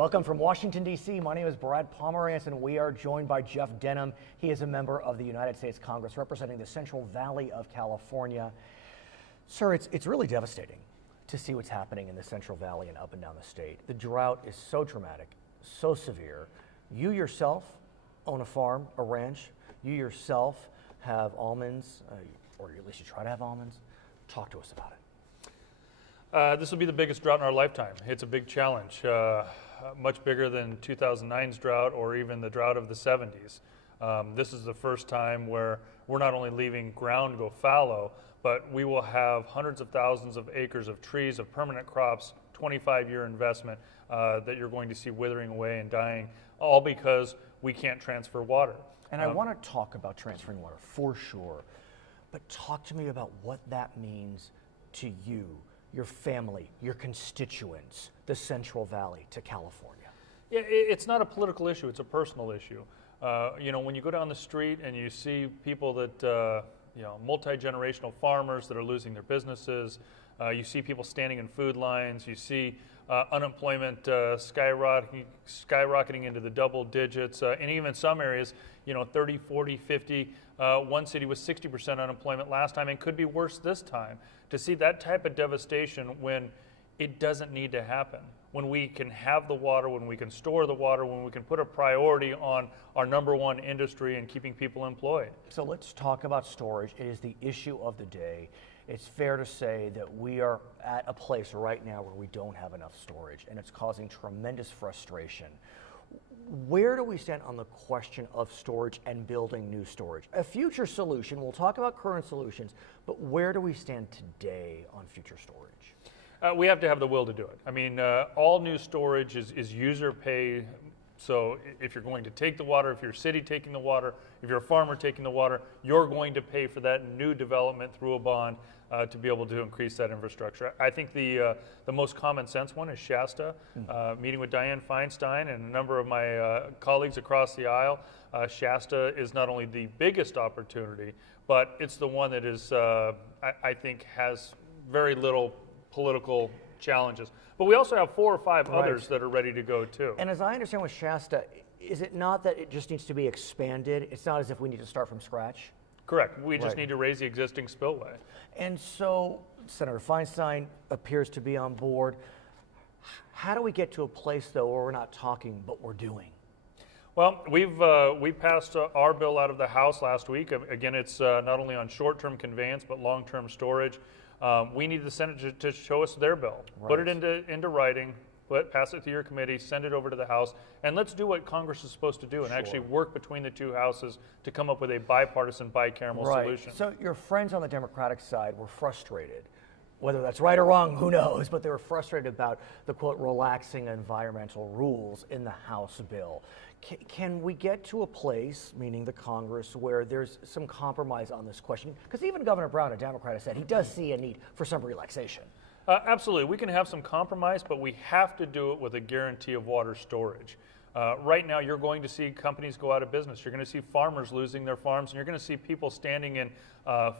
Welcome from Washington, D.C. My name is Brad Pomerance, and we are joined by Jeff Denham. He is a member of the United States Congress representing the Central Valley of California. Sir, it's really devastating to see what's happening in the Central Valley and up and down the state. The drought is so dramatic, so severe. You yourself own a farm, a ranch. You yourself have almonds, or at least you try to have almonds. Talk to us about it. This will be the biggest drought in our lifetime. It's a big challenge, much bigger than 2009's drought or even the drought of the 70s. This is the first time where we're not only leaving ground go fallow, but we will have hundreds of thousands of acres of trees, of permanent crops, 25-year investment that you're going to see withering away and dying, all because we can't transfer water. And I want to talk about transferring water for sure, but talk to me about what that means to you, your family, your constituents, the Central Valley to California. Yeah, it's not a political issue, it's a personal issue. When you go down the street and you see people that, multi-generational farmers that are losing their businesses, you see people standing in food lines, you see unemployment skyrocketing into the double digits, and even some areas, 30, 40, 50. One city was 60% unemployment last time and could be worse this time. To see that type of devastation when it doesn't need to happen, when we can have the water, when we can store the water, when we can put a priority on our number one industry and keeping people employed. So let's talk about storage. It is the issue of the day. It's fair to say that we are at a place right now where we don't have enough storage, and it's causing tremendous frustration. Where do we stand on the question of storage and building new storage? A future solution, we'll talk about current solutions, but where do we stand today on future storage? We have to have the will to do it. I mean, all new storage is user pay. So if you're going to take the water, if you're a city taking the water, if you're a farmer taking the water, you're going to pay for that new development through a bond to be able to increase that infrastructure. I think the most common sense one is Shasta. Meeting with Dianne Feinstein and a number of my colleagues across the aisle, Shasta is not only the biggest opportunity, but it's the one that is, I think, has very little political challenges. But we also have 4 or 5 others that are ready to go too. And as I understand with Shasta, is it not that it just needs to be expanded? It's not as if we need to start from scratch? Correct. We just need to raise the existing spillway. And so Senator Feinstein appears to be on board. How do we get to a place, though, where we're not talking, but we're doing? Well, we passed our bill out of the House last week. Again, it's not only on short-term conveyance, but long-term storage. We need the Senate to show us their bill, put it into writing, pass it through your committee, send it over to the House, and let's do what Congress is supposed to do and actually work between the 2 houses to come up with a bipartisan, bicameral solution. So your friends on the Democratic side were frustrated. Whether that's right or wrong, who knows, but they were frustrated about the, quote, relaxing environmental rules in the House bill. Can we get to a place, meaning the Congress, where there's some compromise on this question? Because even Governor Brown, a Democrat, has said he does see a need for some relaxation. Absolutely. We can have some compromise, but we have to do it with a guarantee of water storage. Right now, you're going to see companies go out of business. You're going to see farmers losing their farms, and you're going to see people standing in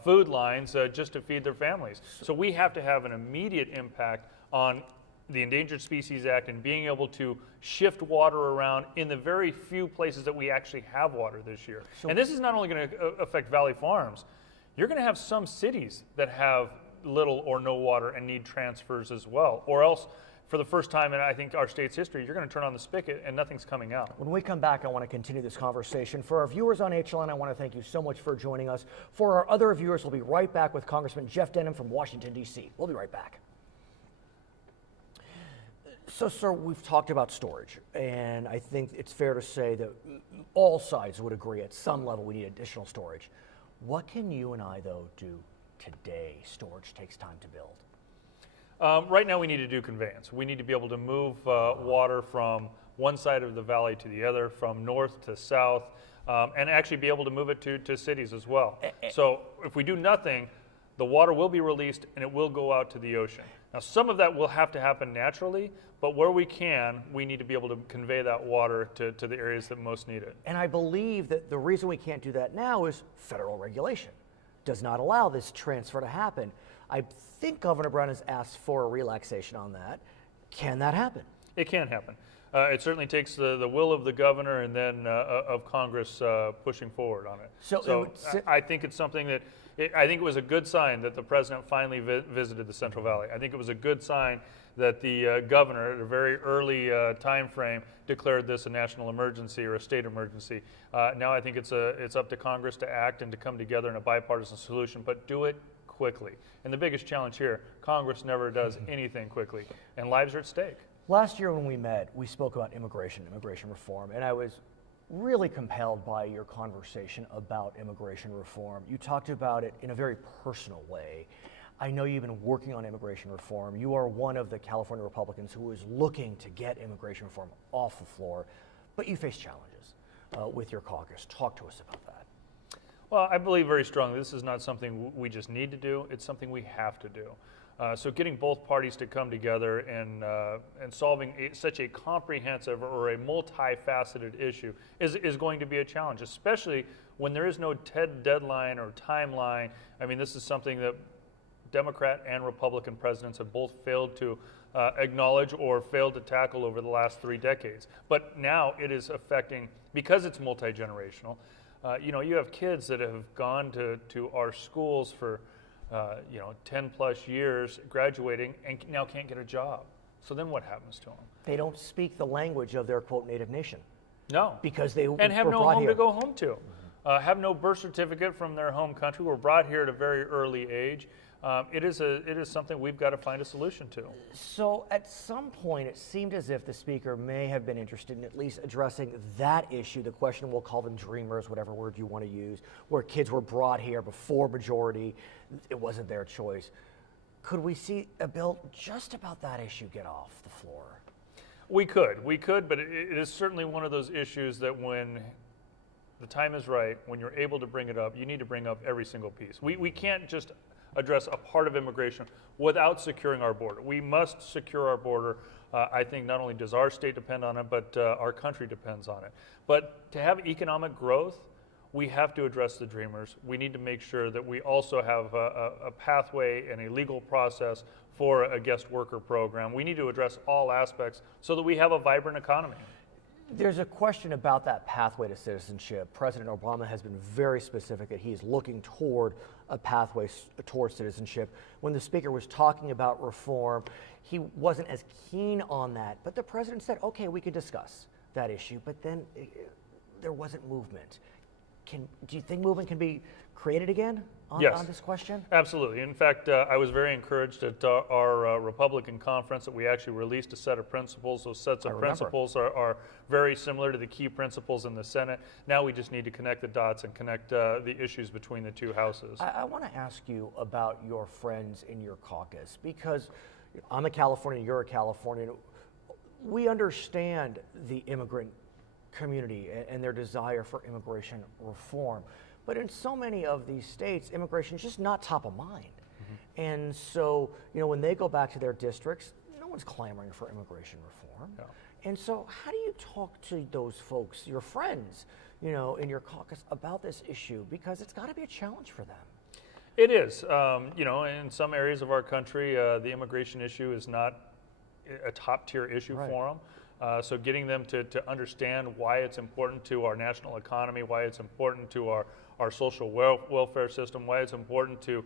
food lines just to feed their families. So we have to have an immediate impact on the Endangered Species Act and being able to shift water around in the very few places that we actually have water this year. And this is not only going to affect Valley Farms, you're going to have some cities that have little or no water and need transfers as well, or else for the first time in I think our state's history, you're going to turn on the spigot and nothing's coming out. When we come back, I want to continue this conversation. For our viewers on HLN, I want to thank you so much for joining us. For our other viewers, we'll be right back with Congressman Jeff Denham from Washington, D.C. We'll be right back. So, sir, we've talked about storage, and I think it's fair to say that all sides would agree at some level we need additional storage. What can you and I, though, do today? Storage takes time to build. Right now we need to do conveyance. We need to be able to move water from one side of the valley to the other, from north to south, and actually be able to move it to cities as well. So if we do nothing, the water will be released and it will go out to the ocean. Now some of that will have to happen naturally, but where we can, we need to be able to convey that water to the areas that most need it. And I believe that the reason we can't do that now is federal regulation does not allow this transfer to happen. I think Governor Brown has asked for a relaxation on that. Can that happen? It can happen. It certainly takes the will of the governor and then of Congress pushing forward on it. I think it's something that, I think it was a good sign that the president finally visited the Central Valley. I think it was a good sign that the governor, at a very early time frame, declared this a national emergency or a state emergency. Now I think it's up to Congress to act and to come together in a bipartisan solution, but do it quickly. And the biggest challenge here, Congress never does anything quickly, and lives are at stake. Last year when we met, we spoke about immigration reform, and I was really compelled by your conversation about immigration reform. You talked about it in a very personal way. I know you've been working on immigration reform. You are one of the California Republicans who is looking to get immigration reform off the floor, but you face challenges with your caucus. Talk to us about that. Well, I believe very strongly this is not something we just need to do, it's something we have to do. So getting both parties to come together and solving such a comprehensive or a multifaceted issue is going to be a challenge, especially when there is no deadline or timeline. I mean, this is something that Democrat and Republican presidents have both failed to acknowledge or failed to tackle over the last 3 decades. But now it is affecting, because it's multi-generational, you have kids that have gone to our schools for 10 plus years, graduating, and now can't get a job. So then what happens to them? They don't speak the language of their, quote, native nation. No. Because they and have were no brought home here. to go home to. Have no birth certificate from their home country, were brought here at a very early age. It is something we've got to find a solution to. So at some point, it seemed as if the speaker may have been interested in at least addressing that issue, the question, we'll call them dreamers, whatever word you want to use, where kids were brought here before majority, it wasn't their choice. Could we see a bill just about that issue get off the floor? We could, but it is certainly one of those issues that when the time is right, when you're able to bring it up, you need to bring up every single piece. We can't just address a part of immigration without securing our border. We must secure our border. I think not only does our state depend on it, but our country depends on it. But to have economic growth, we have to address the dreamers. We need to make sure that we also have a pathway and a legal process for a guest worker program. We need to address all aspects so that we have a vibrant economy. There's a question about that pathway to citizenship. President Obama has been very specific that he's looking toward a pathway toward citizenship. When the speaker was talking about reform, he wasn't as keen on that. But the president said, okay, we could discuss that issue. But then there wasn't movement. Do you think movement can be created again on this question? Absolutely. In fact, I was very encouraged at our Republican conference that we actually released a set of principles. Those sets of principles are very similar to the key principles in the Senate. Now we just need to connect the dots and connect the issues between the two houses. I want to ask you about your friends in your caucus, because I'm a Californian, you're a Californian. We understand the immigrant community and their desire for immigration reform. But in so many of these states, immigration is just not top of mind. Mm-hmm. And so, when they go back to their districts, no one's clamoring for immigration reform. No. And so how do you talk to those folks, your friends, in your caucus about this issue? Because it's got to be a challenge for them. It is. In some areas of our country, the immigration issue is not a top tier issue for them. So getting them to understand why it's important to our national economy, why it's important to our social welfare system, why it's important to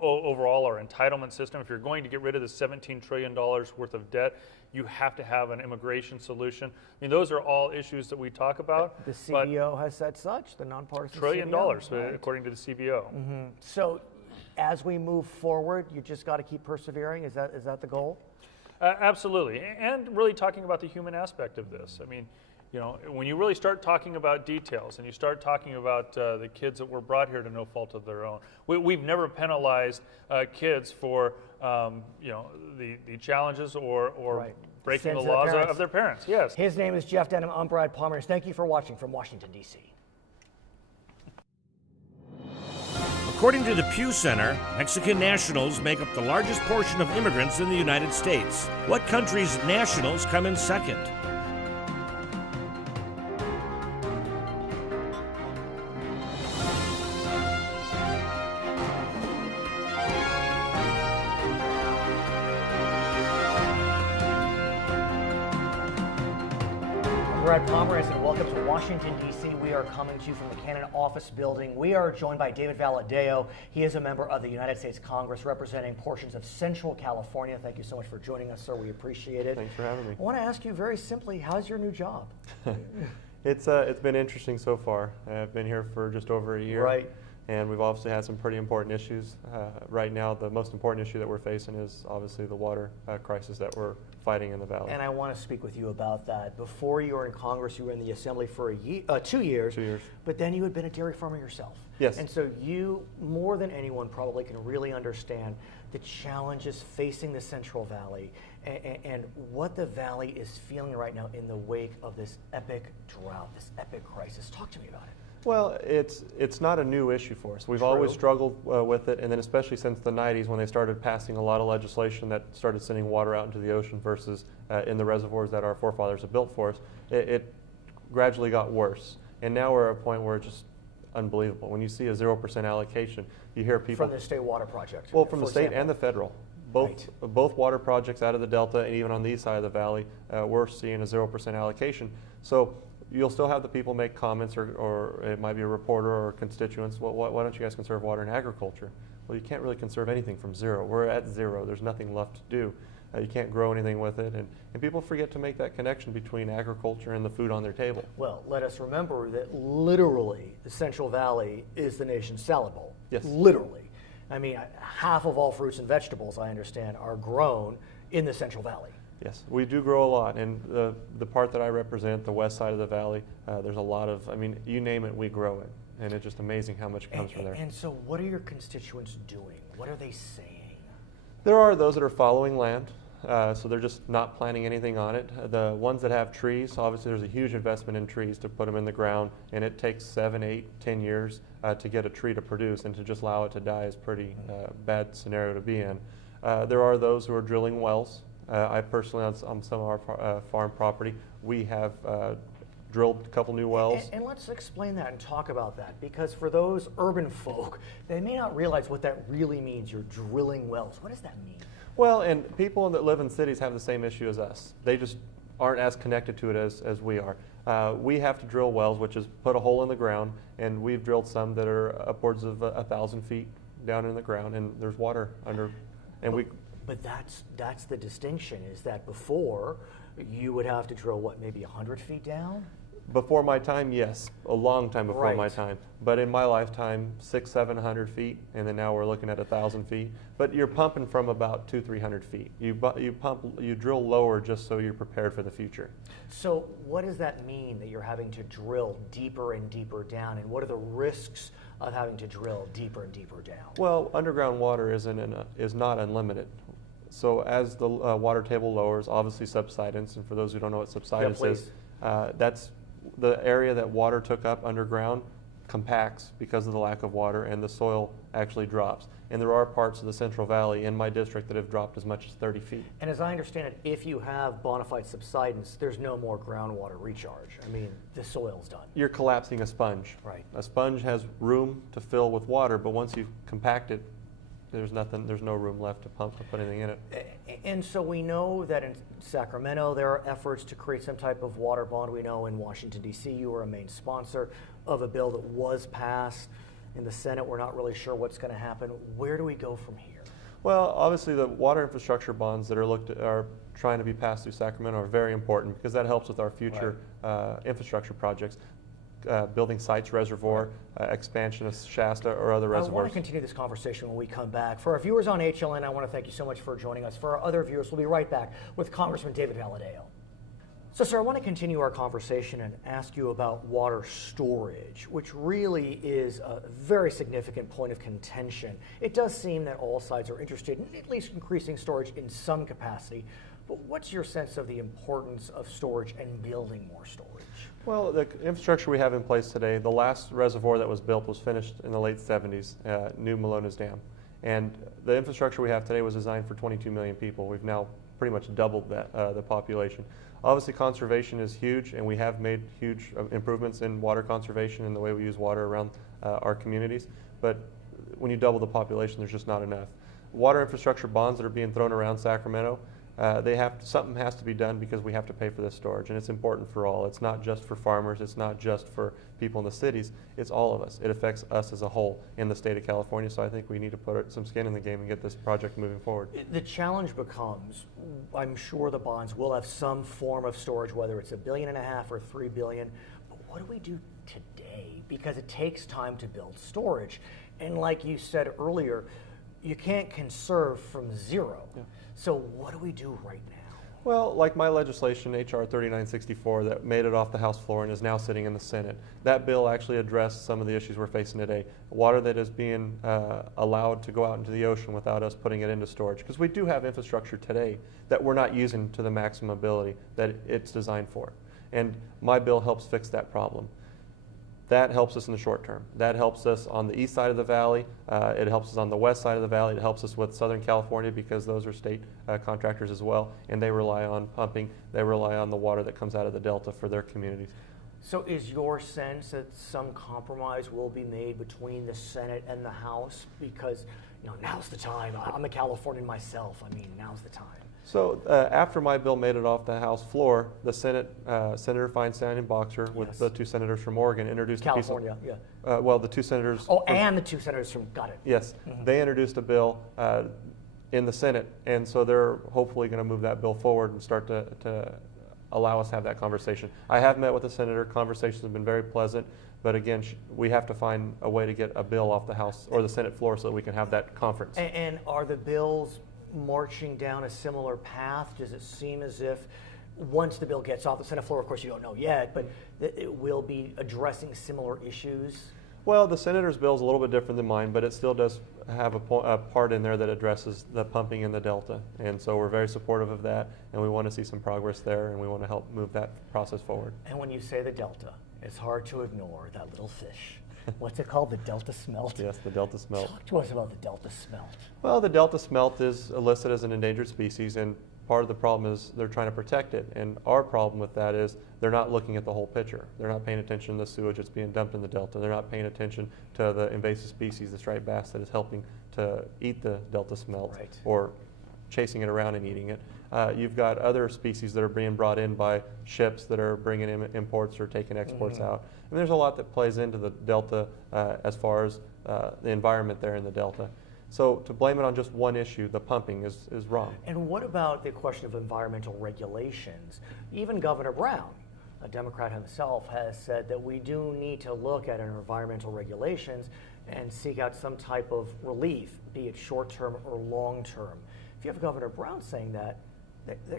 overall our entitlement system. If you're going to get rid of the $17 trillion worth of debt, you have to have an immigration solution. I mean, those are all issues that we talk about. The CBO has said such, the nonpartisan $1 trillion, right? According to the CBO. Mm-hmm. So as we move forward, you just got to keep persevering. Is that the goal? Absolutely, and really talking about the human aspect of this. I mean, when you really start talking about details and you start talking about the kids that were brought here to no fault of their own, we've never penalized kids for the challenges or breaking the laws of their parents. Yes. His name is Jeff Denham. I'm Brad Pomerance. Thank you for watching from Washington, D.C. According to the Pew Center, Mexican nationals make up the largest portion of immigrants in the United States. What country's nationals come in second? Brad Pomerance, and welcome to Washington, D.C. We are coming to you from the Cannon Office Building. We are joined by David Valadao. He is a member of the United States Congress representing portions of Central California. Thank you so much for joining us, sir. We appreciate it. Thanks for having me. I want to ask you very simply, how's your new job? It's been interesting so far. I've been here for just over a year. Right. And we've obviously had some pretty important issues. Right now, the most important issue that we're facing is obviously the water crisis that we're fighting in the valley. And I want to speak with you about that. Before you were in Congress, you were in the Assembly for 2 years. 2 years. But then you had been a dairy farmer yourself. Yes. And so you, more than anyone, probably can really understand the challenges facing the Central Valley and what the valley is feeling right now in the wake of this epic drought, this epic crisis. Talk to me about it. Well, it's not a new issue for us. We've True. always struggled with it, and then especially since the 90s when they started passing a lot of legislation that started sending water out into the ocean versus in the reservoirs that our forefathers have built for us, it gradually got worse. And now we're at a point where it's just unbelievable. When you see a 0% allocation, you hear people... From the state water project. Well, from the state example. and the federal. Right. Both water projects out of the Delta and even on the east side of the valley, we're seeing a 0% allocation. So you'll still have the people make comments, or it might be a reporter or constituents, well, why don't you guys conserve water in agriculture? Well, you can't really conserve anything from zero. We're at zero. There's nothing left to do. You can't grow anything with it. And people forget to make that connection between agriculture and the food on their table. Well, let us remember that literally the Central Valley is the nation's salad bowl. Yes. Literally. I mean, half of all fruits and vegetables, I understand, are grown in the Central Valley. Yes, we do grow a lot, and the part that I represent, the west side of the valley, there's a lot of, I mean, you name it, we grow it, and it's just amazing how much comes from there. And so what are your constituents doing? What are they saying? There are those that are following land, so they're just not planting anything on it. The ones that have trees, obviously there's a huge investment in trees to put them in the ground, and it takes 7, 8, 10 years to get a tree to produce, and to just allow it to die is pretty bad scenario to be in. There are those who are drilling wells. I personally, on some of our farm property, we have drilled a couple new wells. And let's explain that and talk about that, because for those urban folk, they may not realize what that really means. You're drilling wells. What does that mean? Well, and people that live in cities have the same issue as us. They just aren't as connected to it as we are. We have to drill wells, which is put a hole in the ground, and we've drilled some that are upwards of 1,000 feet down in the ground, and there's water under, and But that's the distinction, is that before you would have to drill, what, maybe 100 feet down? Before my time, yes, a long time before my Right. time. But in my lifetime, 600, 700 feet, and then now we're looking at 1,000 feet. But you're pumping from about 200, 300 feet. You drill lower just so you're prepared for the future. So what does that mean, that you're having to drill deeper and deeper down, and what are the risks of having to drill deeper and deeper down? Well, underground water is not unlimited. So as the water table lowers, obviously subsidence, and for those who don't know what subsidence is, that's the area that water took up underground compacts because of the lack of water, and the soil actually drops. And there are parts of the Central Valley in my district that have dropped as much as 30 feet. And as I understand it, if you have bona fide subsidence, there's no more groundwater recharge. I mean, the soil's done. You're collapsing a sponge. Right. A sponge has room to fill with water, but once you compact it, there's no room left to put anything in it. And so we know that in Sacramento there are efforts to create some type of water bond. We know in Washington, D.C. you were a main sponsor of a bill that was passed. In the Senate, we're not really sure what's going to happen. Where do we go from here? Well, obviously the water infrastructure bonds that are trying to be passed through Sacramento are very important, because that helps with our future infrastructure projects. Building Sites Reservoir, expansion of Shasta or other reservoirs. I want to continue this conversation when we come back. For our viewers on HLN, I want to thank you so much for joining us. For our other viewers, we'll be right back with Congressman David Valadao. So, sir, I want to continue our conversation and ask you about water storage, which really is a very significant point of contention. It does seem that all sides are interested in at least increasing storage in some capacity. But what's your sense of the importance of storage and building more storage? Well, the infrastructure we have in place today, the last reservoir that was built was finished in the late 70s, New Malona's Dam. And the infrastructure we have today was designed for 22 million people. We've now pretty much doubled that, the population. Obviously, conservation is huge, and we have made huge improvements in water conservation and the way we use water around our communities. But when you double the population, there's just not enough. Water infrastructure bonds that are being thrown around Sacramento, something has to be done because we have to pay for this storage, and it's important for all. It's not just for farmers. It's not just for people in the cities. It's all of us. It affects us as a whole in the state of California. So I think we need to put some skin in the game and get this project moving forward. The challenge becomes, I'm sure the bonds will have some form of storage, whether it's $1.5 billion or $3 billion. But what do we do today? Because it takes time to build storage, and like you said earlier, you can't conserve from zero. Yeah. So what do we do right now? Well, like my legislation, H.R. 3964, that made it off the House floor and is now sitting in the Senate, that bill actually addressed some of the issues we're facing today. Water that is being allowed to go out into the ocean without us putting it into storage. Because we do have infrastructure today that we're not using to the maximum ability that it's designed for. And my bill helps fix that problem. That helps us in the short term. That helps us on the east side of the valley. It helps us on the west side of the valley. It helps us with Southern California because those are state contractors as well, and they rely on pumping. They rely on the water that comes out of the Delta for their communities. So is your sense that some compromise will be made between the Senate and the House? Because, now's the time. I'm a Californian myself. I mean, now's the time. So after my bill made it off the House floor, the Senate, Senator Feinstein and Boxer, with the two senators from Oregon, introduced California, a piece of, well, the two senators. Oh, and the two senators from, got it. Yes, they introduced a bill in the Senate, and so they're hopefully going to move that bill forward and start to allow us to have that conversation. I have met with the senator. Conversations have been very pleasant, but again, we have to find a way to get a bill off the House or the Senate floor so that we can have that conference. And are the bills marching down a similar path? Does it seem as if once the bill gets off the Senate floor, of course you don't know yet, but it will be addressing similar issues? Well, the senator's bill is a little bit different than mine, but it still does have a part in there that addresses the pumping in the Delta. And so we're very supportive of that, and we want to see some progress there, and we want to help move that process forward. And when you say the Delta, it's hard to ignore that little fish. What's it called? The Delta smelt? Yes, the Delta smelt. Talk to us about the Delta smelt. Well, the Delta smelt is listed as an endangered species, and part of the problem is they're trying to protect it. And our problem with that is they're not looking at the whole picture. They're not paying attention to the sewage that's being dumped in the Delta. They're not paying attention to the invasive species, the striped bass, that is helping to eat the Delta smelt, right, or chasing it around and eating it. You've got other species that are being brought in by ships that are bringing in imports or taking exports out. I mean, there's a lot that plays into the Delta as far as the environment there in the Delta. So to blame it on just one issue, the pumping, is wrong. And what about the question of environmental regulations? Even Governor Brown, a Democrat himself, has said that we do need to look at our environmental regulations and seek out some type of relief, be it short-term or long-term. If you have Governor Brown saying that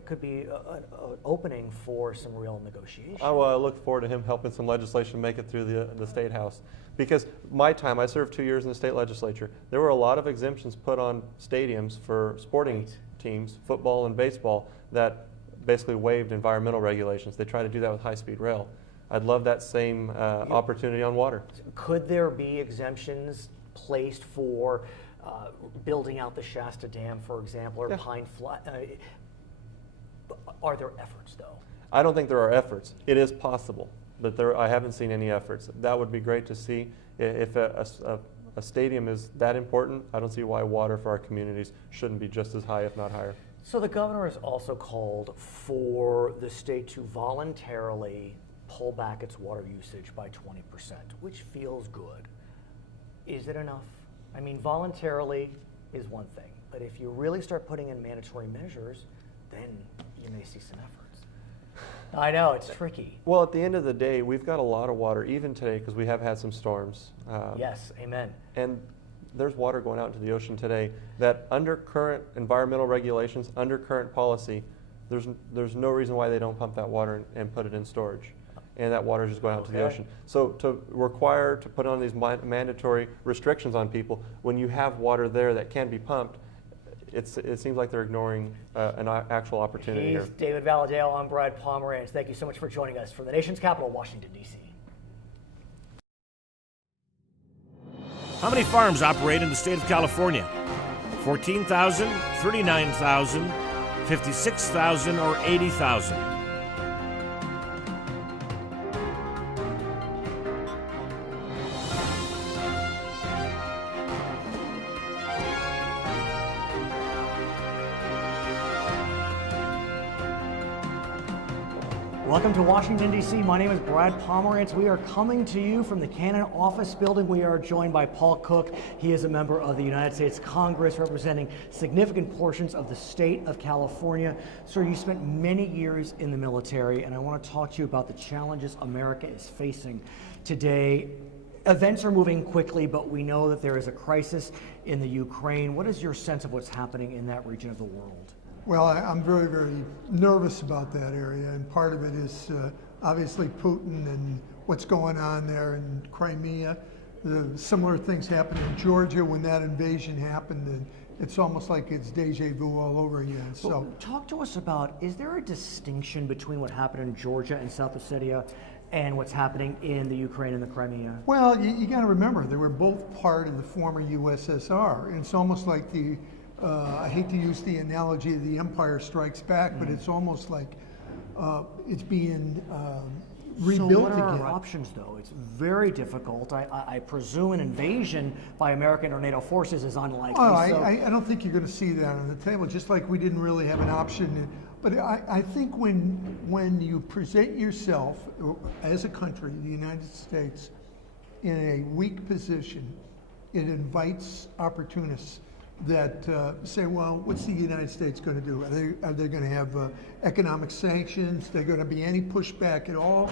could be an opening for some real negotiation. I look forward to him helping some legislation make it through the State House. Because my time, I served 2 years in the state legislature, there were a lot of exemptions put on stadiums for sporting teams, football and baseball, that basically waived environmental regulations. They try to do that with high-speed rail. I'd love that same opportunity on water. Could there be exemptions placed for building out the Shasta Dam, for example, or Pine Flat? Are there efforts, though? I don't think there are efforts. It is possible, but I haven't seen any efforts. That would be great to see. If a stadium is that important, I don't see why water for our communities shouldn't be just as high, if not higher. So the governor has also called for the state to voluntarily pull back its water usage by 20%, which feels good. Is it enough? I mean, voluntarily is one thing, but if you really start putting in mandatory measures, then you may see some efforts. I know, it's tricky. Well, at the end of the day, we've got a lot of water, even today, because we have had some storms. Yes, amen. And there's water going out into the ocean today that, under current environmental regulations, under current policy, there's no reason why they don't pump that water and put it in storage. And that water is just going out to the ocean. So to put on these mandatory restrictions on people, when you have water there that can be pumped, it seems like they're ignoring an actual opportunity here. He's David Valadao. I'm Brad Pomerance. Thank you so much for joining us from the nation's capital, Washington, D.C. How many farms operate in the state of California? 14,000, 39,000, 56,000, or 80,000? Welcome to Washington, D.C. My name is Brad Pomerance. We are coming to you from the Cannon office building. We are joined by Paul Cook. He is a member of the United States Congress representing significant portions of the state of California. Sir, you spent many years in the military, and I want to talk to you about the challenges America is facing today. Events are moving quickly, but we know that there is a crisis in the Ukraine. What is your sense of what's happening in that region of the world? Well, I'm very, very nervous about that area, and part of it is obviously Putin and what's going on there in Crimea. The similar things happened in Georgia when that invasion happened, and it's almost like it's deja vu all over again. So, talk to us about, is there a distinction between what happened in Georgia and South Ossetia and what's happening in the Ukraine and the Crimea? Well, you got to remember, they were both part of the former USSR, and it's almost like I hate to use the analogy of the Empire Strikes Back, but it's almost like it's being rebuilt So what are again. our options, though? It's very difficult. I presume an invasion by American or NATO forces is unlikely. Oh, so I don't think you're going to see that on the table, just like we didn't really have an option. But I think when you present yourself as a country, the United States, in a weak position, it invites opportunists that say, well, what's the United States going to do? Are they going to have economic sanctions? Are there going to be any pushback at all?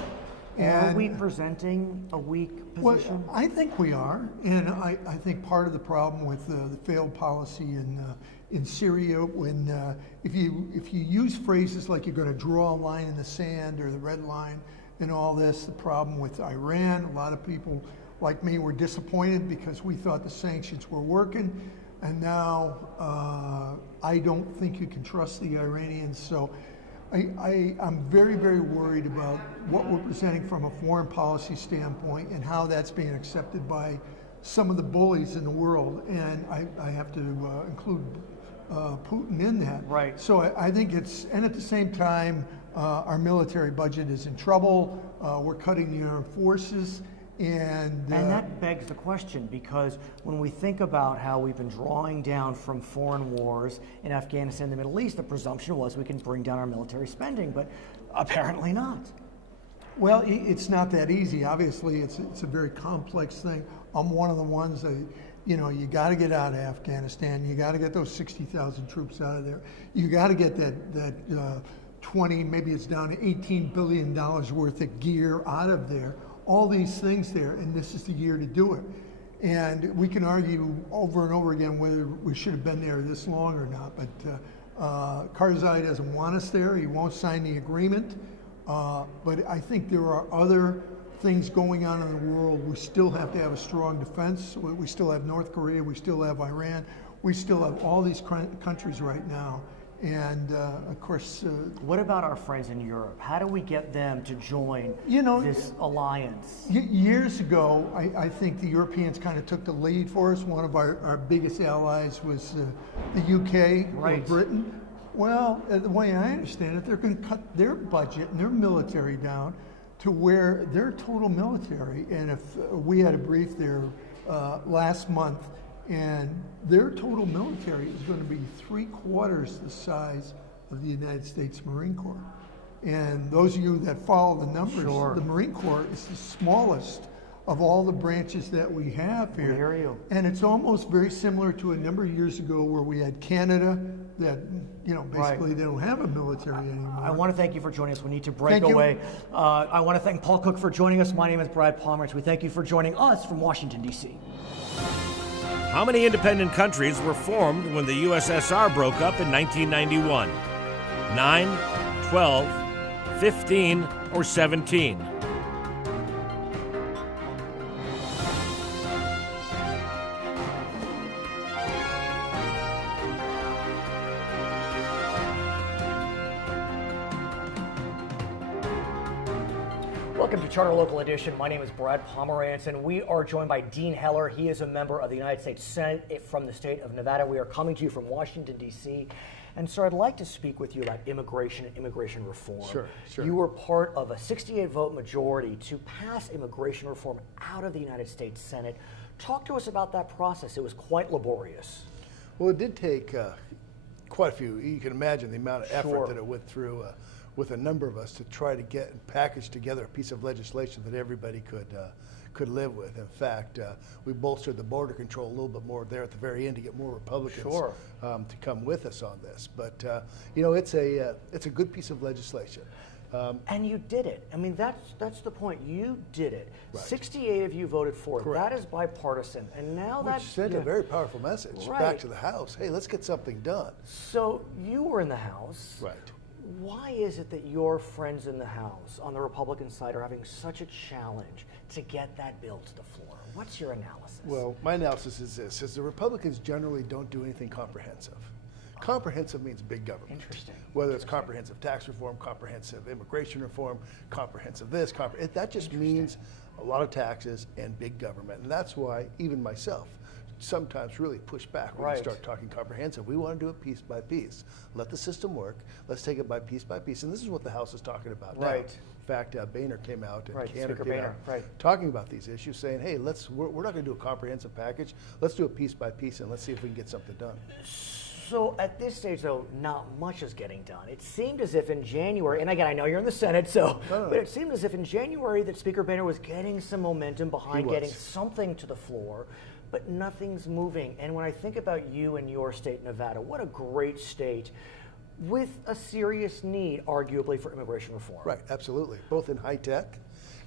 are we presenting a weak position? Well, I think we are, and I think part of the problem with the failed policy in Syria, when if you use phrases like you're going to draw a line in the sand or the red line and all this, the problem with Iran, a lot of people like me were disappointed because we thought the sanctions were working. And now I don't think you can trust the Iranians. So I'm very, very worried about what we're presenting from a foreign policy standpoint and how that's being accepted by some of the bullies in the world. And I have to include Putin in that. Right. So I think and at the same time, our military budget is in trouble. We're cutting the armed forces. And that begs the question, because when we think about how we've been drawing down from foreign wars in Afghanistan and the Middle East, the presumption was we can bring down our military spending, but apparently not. Well, it's not that easy. Obviously, it's a very complex thing. I'm one of the ones that, you got to get out of Afghanistan. You got to get those 60,000 troops out of there. You got to get that 20, maybe it's down to $18 billion worth of gear out of there. All these things there, and this is the year to do it. And we can argue over and over again whether we should have been there this long or not, but Karzai doesn't want us there. He won't sign the agreement. But I think there are other things going on in the world. We still have to have a strong defense. We still have North Korea. We still have Iran. We still have all these countries right now. And of course, what about our friends in Europe? How do we get them to join this alliance? Years ago, I think the Europeans kind of took the lead for us. One of our biggest allies was the UK or Britain. Well, the way I understand it, they're going to cut their budget and their military down to where their total military, and if we had a brief there last month, and their total military is going to be 3/4 the size of the United States Marine Corps. And those of you that follow the numbers, the Marine Corps is the smallest of all the branches that we have here. We hear you. And it's almost very similar to a number of years ago where we had Canada that, basically they don't have a military anymore. I want to thank you for joining us. We need to break away. I want to thank Paul Cook for joining us. My name is Brad Pomerance. We thank you for joining us from Washington, D.C. How many independent countries were formed when the USSR broke up in 1991? 9, 12, 15, or 17? Welcome to Charter Local Edition. My name is Brad Pomerance, and we are joined by Dean Heller. He is a member of the United States Senate from the state of Nevada. We are coming to you from Washington, D.C. And sir, I'd like to speak with you about immigration and immigration reform. Sure. You were part of a 68-vote majority to pass immigration reform out of the United States Senate. Talk to us about that process. It was quite laborious. Well, it did take quite a few. You can imagine the amount of effort Sure. that it went through. with a number of us to try to get and package together a piece of legislation that everybody could live with. In fact, we bolstered the border control a little bit more there at the very end to get more Republicans Sure. to come with us on this. But you know, it's a good piece of legislation. And you did it. I mean, that's the point. You did it. Right. 68 of you voted for it. Correct. That is bipartisan. And now Which that sent a very powerful message Right. back to the House. Hey, let's get something done. So you were in the House. Right. Why is it that your friends in the House on the Republican side are having such a challenge to get that bill to the floor? What's your analysis? Well, my analysis is this, is the Republicans generally don't do anything comprehensive. Comprehensive means big government. Interesting. Whether it's comprehensive tax reform, comprehensive immigration reform, comprehensive this, that just means a lot of taxes and big government. And that's why even myself sometimes really push back when Right. you start talking comprehensive. We want to do it piece by piece. Let the system work. Let's take it by piece. And this is what the House is talking about now. Right. In fact, Boehner came out and Right, Cantor Speaker came Boehner, out right. talking about these issues, saying, hey, we're not going to do a comprehensive package. Let's do it piece by piece and let's see if we can get something done. So at this stage, though, not much is getting done. It seemed as if in January, and again, I know you're in the Senate, so, No. but it seemed as if in January that Speaker Boehner was getting some momentum behind He was. getting something to the floor, but nothing's moving. And when I think about you and your state, Nevada, what a great state with a serious need, arguably, for immigration reform. Right, absolutely. Both in high tech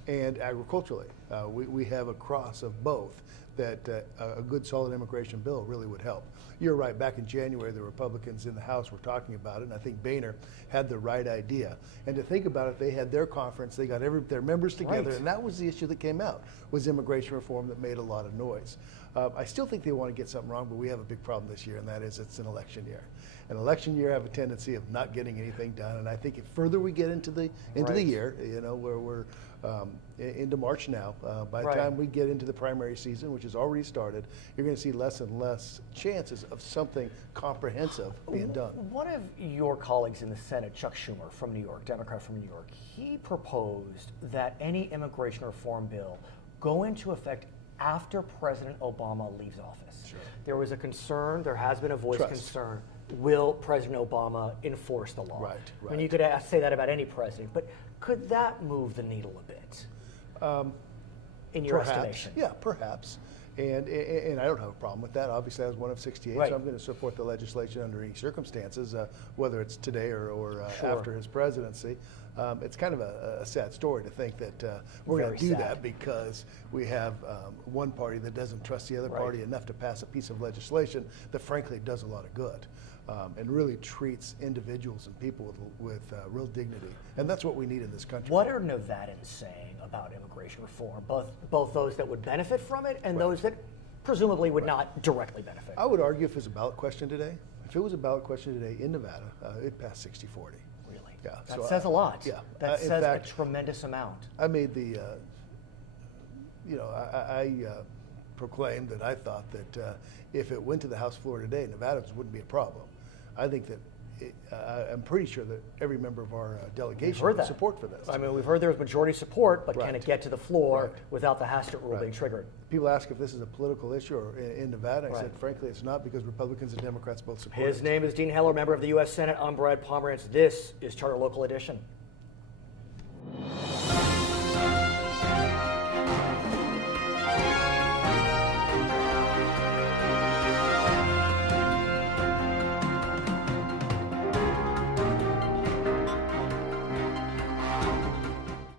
and agriculturally. We have a cross of both that a good solid immigration bill really would help. You're right, back in January, the Republicans in the House were talking about it, and I think Boehner had the right idea. And to think about it, they had their conference, they got their members together, Right. and that was the issue that came out, was immigration reform that made a lot of noise. I still think they want to get something wrong, but we have a big problem this year, and that is it's an election year. An election year have a tendency of not getting anything done, and I think if further we get into the Right. year, you know, where we're into March now, by the Right. time we get into the primary season, which has already started, you're going to see less and less chances of something comprehensive being done. One of your colleagues in the Senate, Chuck Schumer from New York, Democrat from New York, he proposed that any immigration reform bill go into effect after President Obama leaves office. Sure. There was a concern, there has been a voice Trust. concern, will President Obama enforce the law? Right, I mean, you right. could say that about any president, but could that move the needle a bit? In your Perhaps. estimation? Yeah, perhaps. And I don't have a problem with that. Obviously, I was one of 68, Right. so I'm going to support the legislation under any circumstances, whether it's today or Sure. after his presidency. It's kind of a sad story to think that we're going Very to do sad. that because we have one party that doesn't trust the other Right. party enough to pass a piece of legislation that frankly does a lot of good. And really treats individuals and people with real dignity. And that's what we need in this country. What are Nevadans saying about immigration reform? Both those that would benefit from it and those that presumably would not directly benefit. I would argue if it was a ballot question today, in Nevada, it'd pass 60-40. Really? Yeah, That so says a lot. yeah. That In says fact, a tremendous amount. I made the, I proclaimed that I thought that if it went to the House floor today, Nevadans wouldn't be a problem. I think that I'm pretty sure that every member of our delegation heard would that. support for this. I mean, we've heard there's majority support, but can Right. it get to the floor Right. without the Hastert rule Right. being triggered? People ask if this is a political issue or in Nevada. I Right. said, frankly, it's not because Republicans and Democrats both support His it. name is Dean Heller, member of the U.S. Senate. I'm Brad Pomerance. This is Charter Local Edition.